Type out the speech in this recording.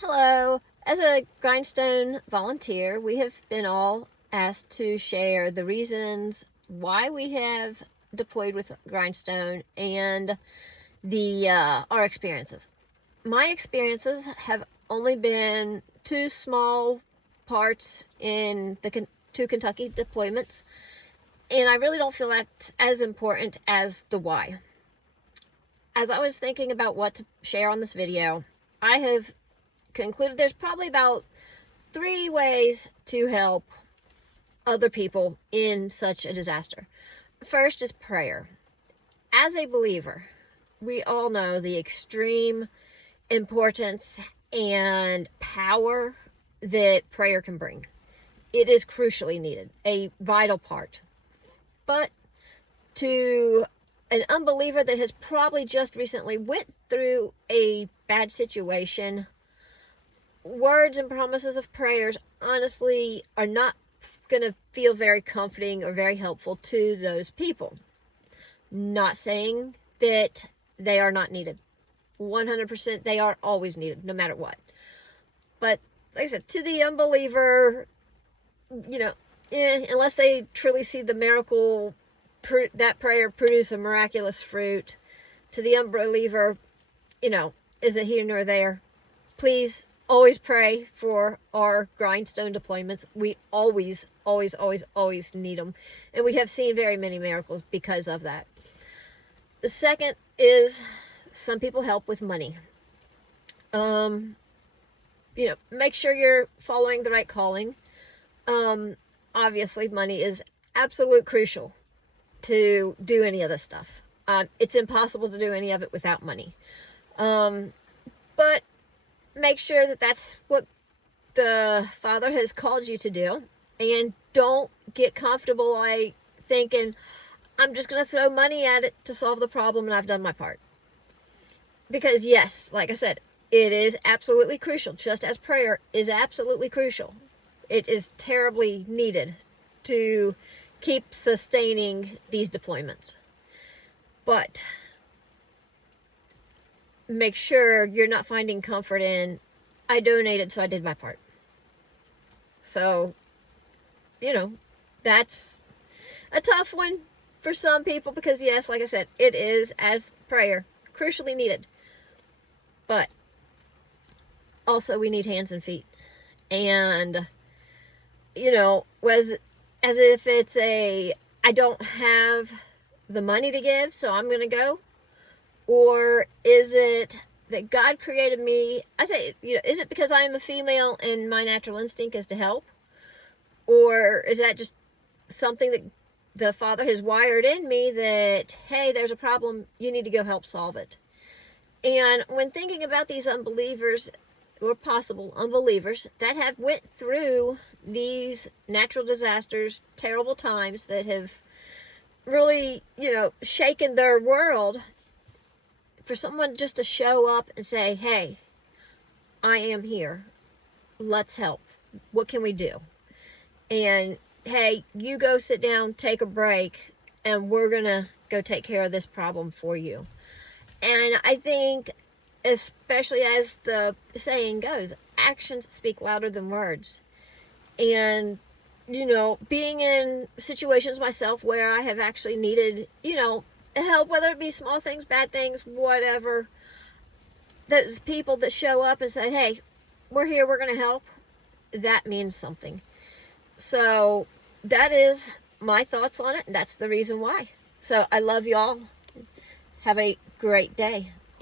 Hello. As a Grindstone volunteer, we have been all asked to share the reasons why we have deployed with Grindstone and our experiences. My experiences have only been two small parts in the two Kentucky deployments, and I really don't feel that's as important as the why. As I was thinking about what to share on this video, I have concluded there's probably about 3 ways to help other people in such a disaster. First is prayer. As a believer, we all know the extreme importance and power that prayer can bring. It is crucially needed, a vital part. But to an unbeliever that has probably just recently went through a bad situation, words and promises of prayers honestly are not going to feel very comforting or very helpful to those people. Not saying that they are not needed. 100% they are always needed, no matter what. But like I said, to the unbeliever, unless they truly see the miracle, that prayer produce a miraculous fruit, to the unbeliever, is it here nor there? Please always pray for our Grindstone deployments. We always need them. And we have seen very many miracles because of that. The second is some people help with money. Make sure you're following the right calling. Obviously, money is absolute crucial to do any of this stuff. It's impossible to do any of it without money. But make sure that that's what the Father has called you to do, and don't get comfortable like thinking, I'm just going to throw money at it to solve the problem and I've done my part. Because yes, like I said, it is absolutely crucial, just as prayer is absolutely crucial. It is terribly needed to keep sustaining these deployments. But make sure you're not finding comfort in, I donated, so I did my part. So, that's a tough one for some people because, yes, like I said, it is, as prayer, crucially needed. But also we need hands and feet. And, as if it's I don't have the money to give, so I'm going to go. Or is it that God created me? I say, is it because I am a female and my natural instinct is to help? Or is that just something that the Father has wired in me that, hey, there's a problem, you need to go help solve it? And when thinking about these unbelievers, or possible unbelievers, that have went through these natural disasters, terrible times that have really, shaken their world, for someone just to show up and say, hey, I am here. Let's help. What can we do? And hey, you go sit down, take a break, and we're going to go take care of this problem for you. And I think, especially as the saying goes, actions speak louder than words. And, being in situations myself where I have actually needed, help, whether it be small things, bad things, whatever, those people that show up and say, hey, we're here, we're going to help, that means something. So that is my thoughts on it, and that's the reason why. So I love y'all. Have a great day.